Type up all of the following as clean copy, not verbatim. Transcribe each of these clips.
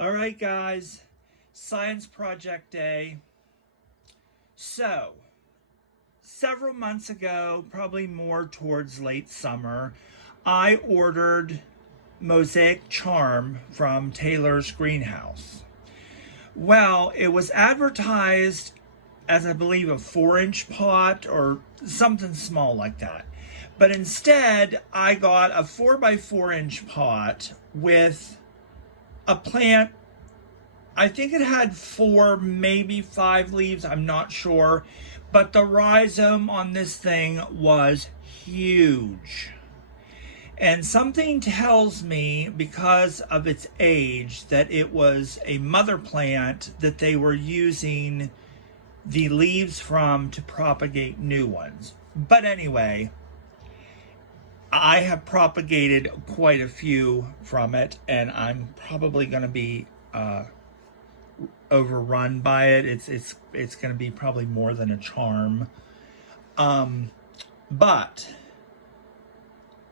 All right, guys, science project day. So, several months ago, probably more towards late summer, I ordered mosaic charm from Taylor's greenhouse. Well, it was advertised as, I believe, a 4-inch pot or something small like that. But instead, I got a 4x4-inch pot with a plant. I think it had 4, maybe 5 leaves. I'm not sure. But the rhizome on this thing was huge. And something tells me, because of its age, that it was a mother plant that they were using the leaves from to propagate new ones. But anyway, I have propagated quite a few from it, and I'm probably going to be overrun by it. It's going to be probably more than a charm. But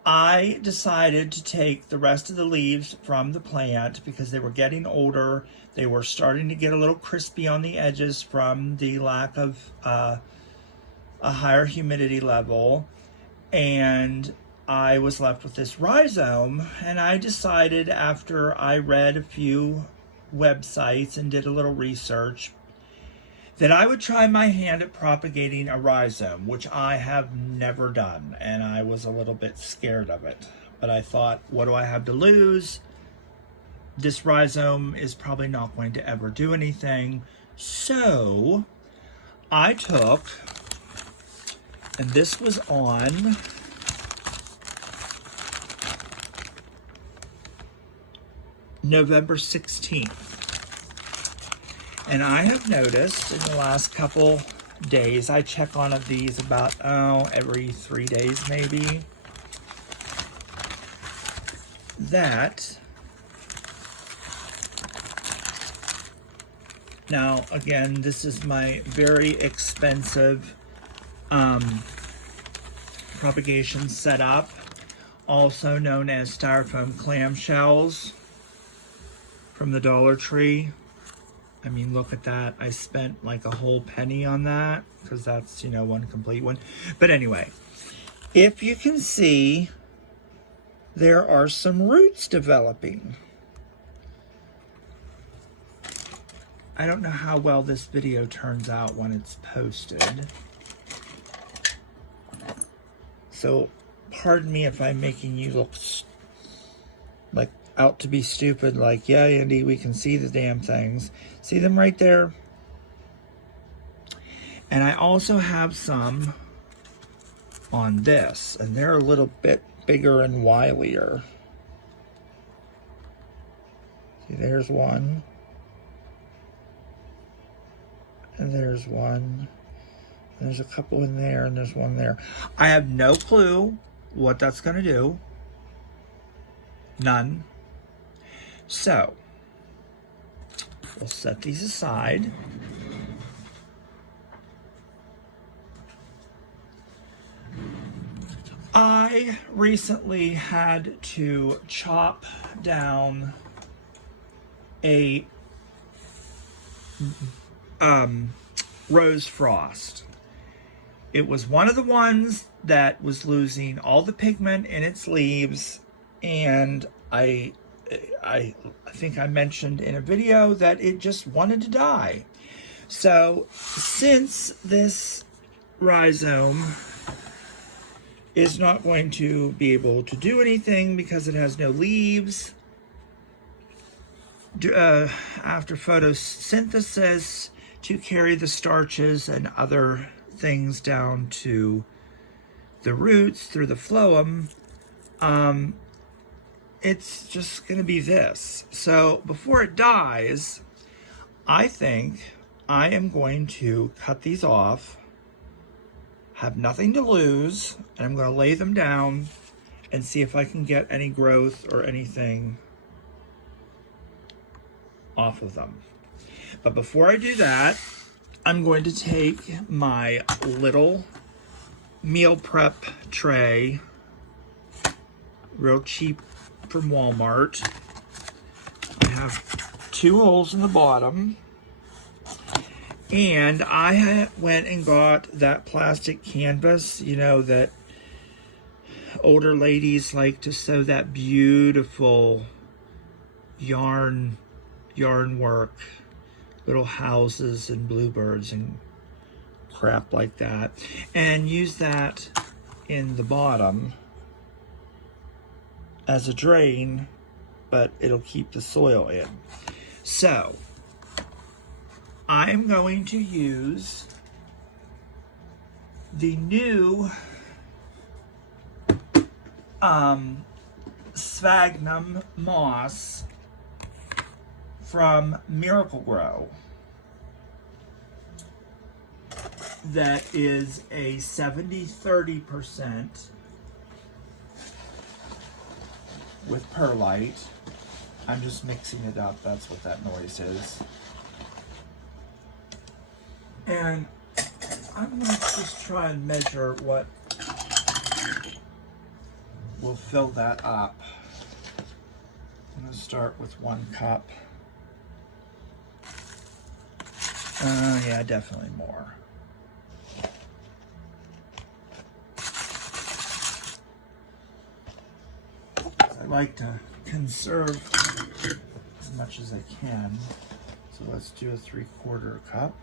I decided to take the rest of the leaves from the plant because they were getting older. They were starting to get a little crispy on the edges from the lack of a higher humidity level. And I was left with this rhizome, and I decided, after I read a few websites and did a little research, that I would try my hand at propagating a rhizome, which I have never done, and I was a little bit scared of it. But I thought, what do I have to lose? This rhizome is probably not going to ever do anything. So I took, and this was on November 16th. And I have noticed in the last couple days, I check on these about, every 3 days maybe, that, now again, this is my very expensive propagation setup, also known as styrofoam clamshells from the Dollar Tree. I mean, look at that. I spent like a whole penny on that because that's, one complete one. But anyway, if you can see, there are some roots developing. I don't know how well this video turns out when it's posted. So, pardon me if I'm making you look like out to be stupid, like, yeah, Andy, we can see the damn things. See them right there? And I also have some on this, and they're a little bit bigger and wilier. See, there's one. And there's one. And there's a couple in there, and there's one there. I have no clue what that's going to do. None. So, we'll set these aside. I recently had to chop down a rose frost. It was one of the ones that was losing all the pigment in its leaves, and I think I mentioned in a video that it just wanted to die. So since this rhizome is not going to be able to do anything because it has no leaves, after photosynthesis to carry the starches and other things down to the roots through the phloem, it's just going to be this. So before it dies, I think I am going to cut these off, have nothing to lose, and I'm going to lay them down and see if I can get any growth or anything off of them. But before I do that, I'm going to take my little meal prep tray, real cheap from Walmart. I have 2 holes in the bottom. And I went and got that plastic canvas, you know, that older ladies like to sew that beautiful yarn work, little houses and bluebirds and crap like that, and use that in the bottom as a drain, but it'll keep the soil in. So I'm going to use the new sphagnum moss from Miracle Grow. That is a 70-30% with perlite. I'm just mixing it up, that's what that noise is. And I'm going to just try and measure what will fill that up. I'm going to start with 1 cup. Yeah, definitely more. I like to conserve as much as I can. So let's do a 3/4 cup.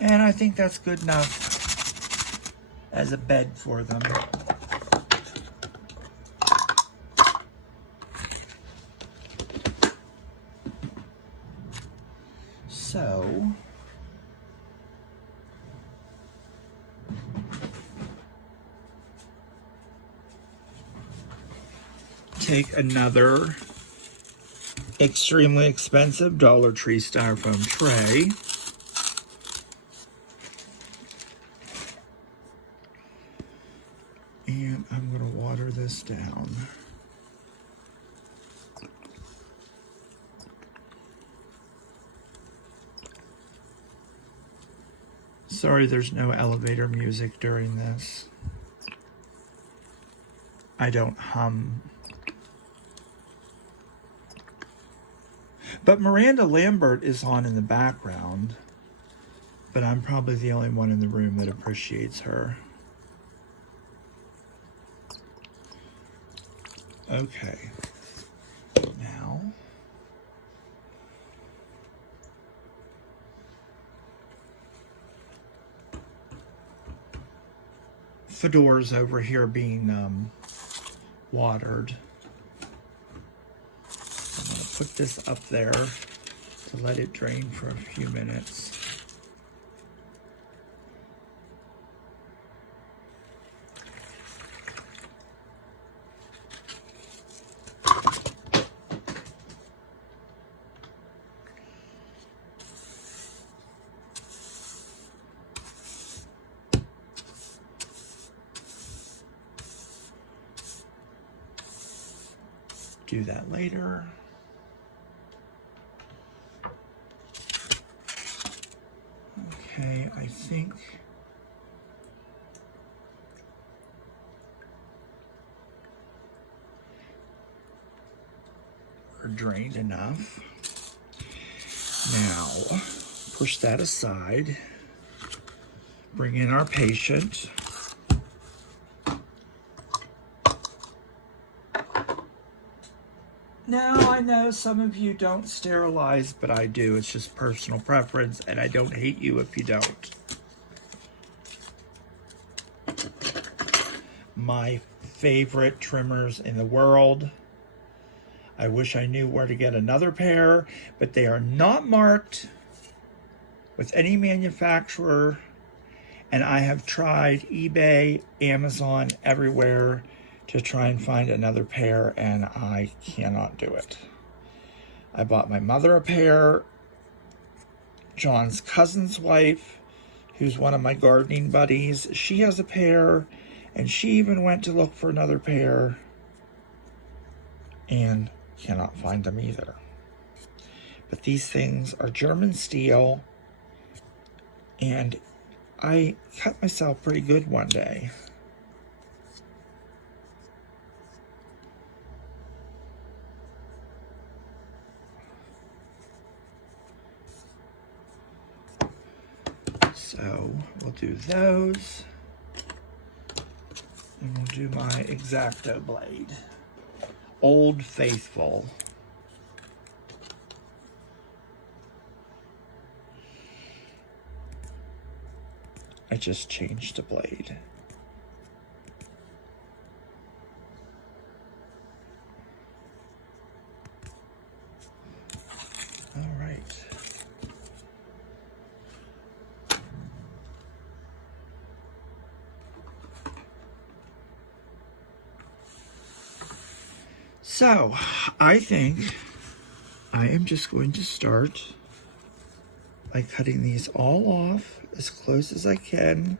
And I think that's good enough as a bed for them. So take another extremely expensive Dollar Tree styrofoam tray. And I'm going to water this down. Sorry there's no elevator music during this. I don't hum. But Miranda Lambert is on in the background, but I'm probably the only one in the room that appreciates her. Okay, now Fedora's over here being watered. I'm going to put this up there to let it drain for a few minutes. Do that later. Okay, I think we're drained enough. Now, push that aside. Bring in our patient. Now, I know some of you don't sterilize, but I do. It's just personal preference, and I don't hate you if you don't. My favorite trimmers in the world. I wish I knew where to get another pair, but they are not marked with any manufacturer, and I have tried eBay, Amazon, everywhere to try and find another pair, and I cannot do it. I bought my mother a pair, John's cousin's wife, who's one of my gardening buddies, she has a pair, and she even went to look for another pair and cannot find them either. But these things are German steel, and I cut myself pretty good one day. do those. And we'll do my X-Acto blade. Old Faithful. I just changed the blade. All right. So, I think I am just going to start by cutting these all off as close as I can.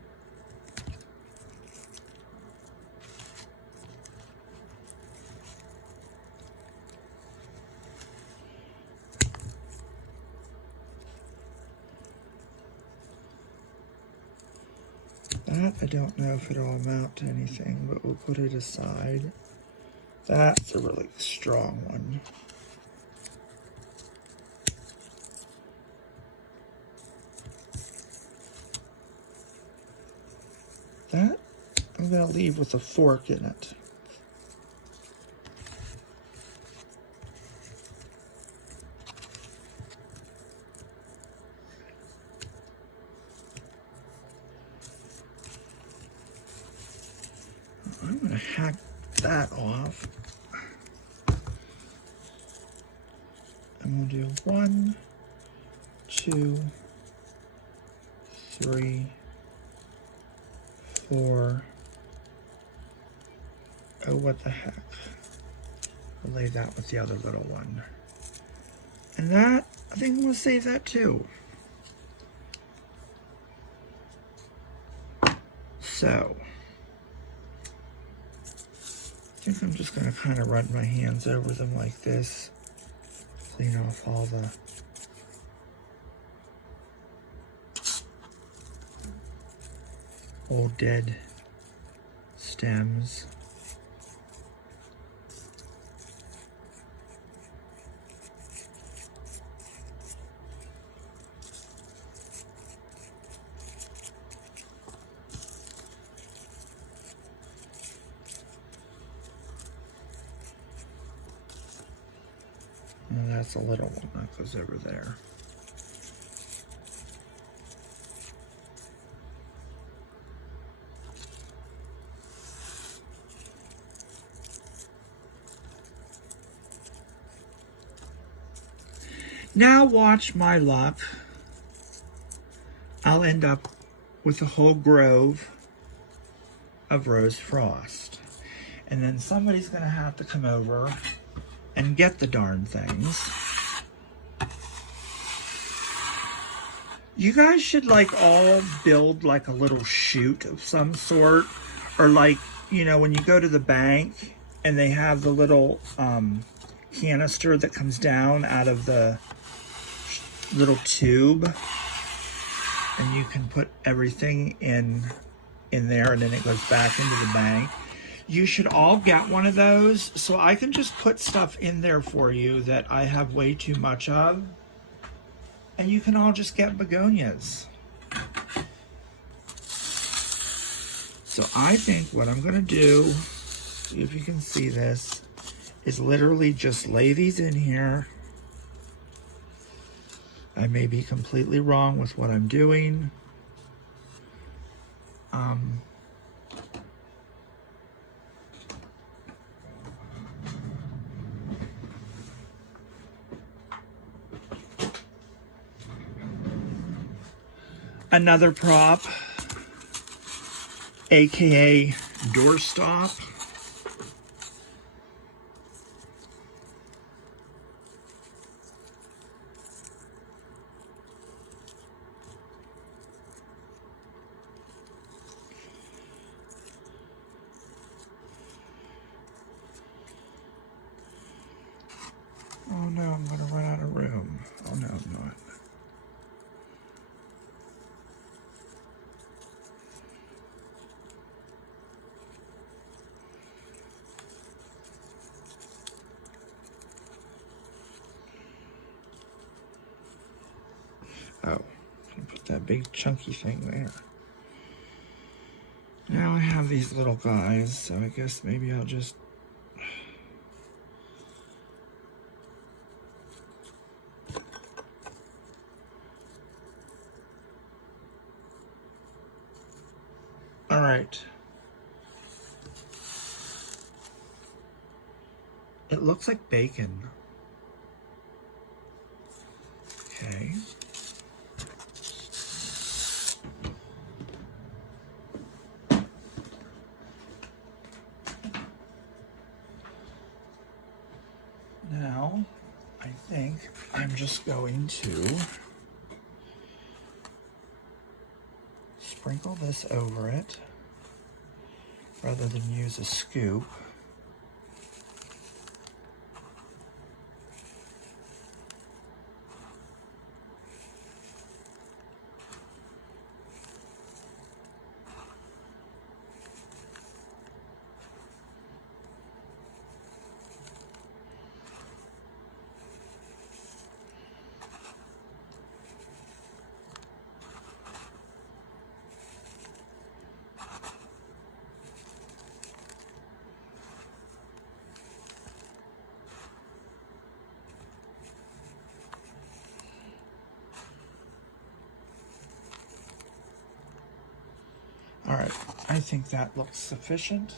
That, I don't know if it'll amount to anything, but we'll put it aside. That's a really strong one. That I'm going to leave with a fork in it. I'm going to hack that off. And we'll do 1, 2, 3, 4. Oh, what the heck. We'll lay that with the other little one. And that, I think we'll save that too. So, I think I'm just going to kind of run my hands over them like this. Clean off all the old dead stems. And that's a little one that goes over there. Now watch my luck. I'll end up with a whole grove of rose frost. And then somebody's gonna have to come over and get the darn things. You guys should like all build like a little chute of some sort, or like, you know, when you go to the bank and they have the little canister that comes down out of the little tube, and you can put everything in there, and then it goes back into the bank. You should all get one of those so I can just put stuff in there for you that I have way too much of. And you can all just get begonias. So I think what I'm going to do, see if you can see this, is literally just lay these in here. I may be completely wrong with what I'm doing. Another prop, aka doorstop. Oh no, I'm going to run out of room. Oh no, I'm not. Oh, I'm going to put that big chunky thing there. Now I have these little guys, so I guess maybe I'll just... All right. It looks like bacon. Okay. Now, I think I'm just going to sprinkle this over it rather than use a scoop. All right, I think that looks sufficient.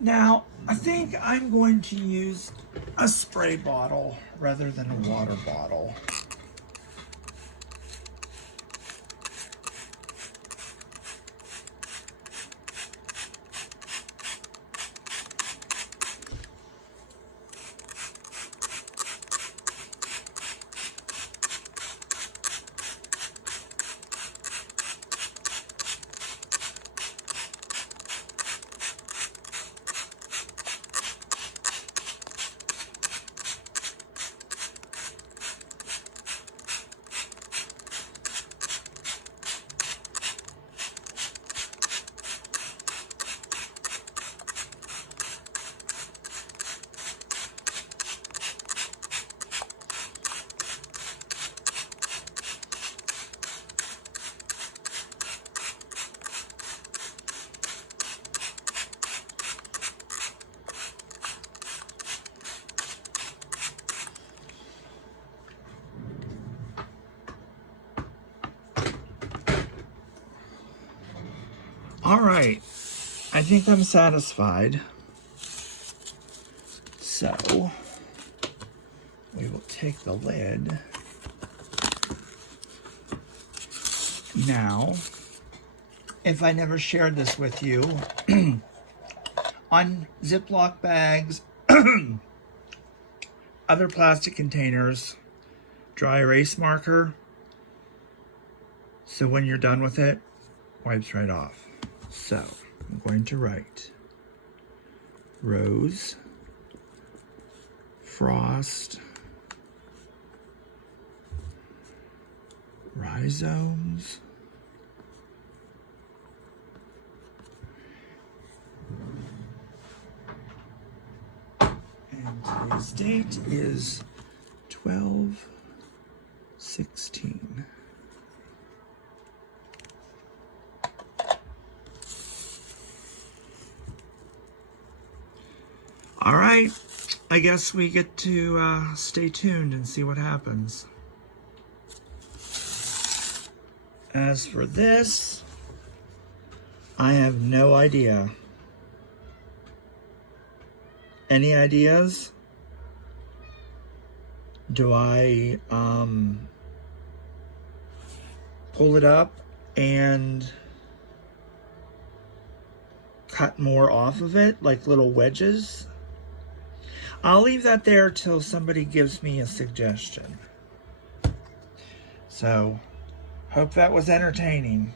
Now, I think I'm going to use a spray bottle rather than a water bottle. All right, I think I'm satisfied. So, we will take the lid. Now, if I never shared this with you, on Ziploc bags, other plastic containers, dry erase marker, so when you're done with it, wipes right off. So, I'm going to write Rose, Frost, Rhizomes, and today's date is 12/16. All right, I guess we get to stay tuned and see what happens. As for this, I have no idea. Any ideas? Do I pull it up and cut more off of it, like little wedges? I'll leave that there till somebody gives me a suggestion. So, hope that was entertaining.